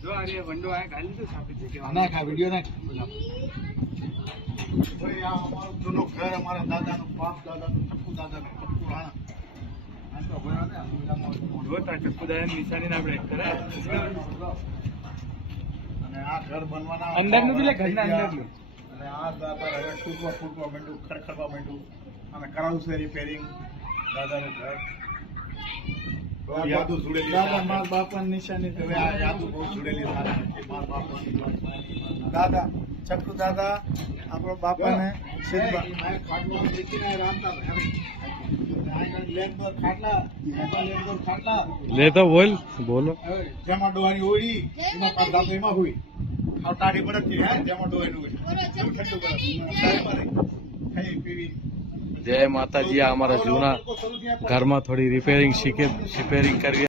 જો આ રે વંડો આ ગાલી તો સાપી છે કે ના ખા વિડિયો ના ભાઈ આ અમારું જૂનું ઘર અમારા દાદાનું બાપ દાદાનું ટપ્પુ દાદાનું ટપ્પુ રાણા આ તો ભરા ને જો તા ચક્કુદાયન નિશાની આપણે એક કરે અને આ ઘર બનવાના અંદરનું બી લે ઘરના અંદરનું અને આ દાદા હવે ફૂટવા માંડ્યું ખડખડવા માંડ્યું અને કરાવું છે રિપેરિંગ દાદાનું ઘર યાદો જોડેલી દાદા મારા બાપાની નિશાની હવે આ યાદો બહુ જોડેલી છે મારા બાપાની દાદા ચક્કુ દાદા આપણો બાપાને સિદ્ધબા ખાટલો દેખીને રામતા ખાટલા લે તો બોલો જેમાં ડોહાની ઓળી એમાં પાછ દાદો એમાં હોય ખાવ તાડી પડતી હે જેમાં ડોહાની ઓળી ઠંડુ પડે ખાઈ પીવી જય માતાજી. આ અમારા જૂના ઘરમાં થોડી રિપેરિંગ કરવી